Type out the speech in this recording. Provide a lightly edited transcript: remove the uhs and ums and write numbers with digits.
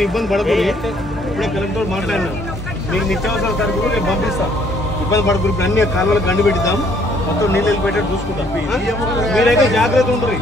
ఏమి ఇబ్బంది పడకూడదు. ఇప్పుడే కలెక్టర్ మాట్లాడినాం, మీకు నిత్యావసర సరుకులు రేపు పంపిస్తాం. ఇబ్బంది పడకూడదు. ఇప్పుడు అన్ని కాలువలకు గండి పెట్టిద్దాం, మొత్తం నీళ్ళు వెళ్ళిపోయేటట్టు చూసుకుంటాం. మీరైతే జాగ్రత్త ఉంటుంది.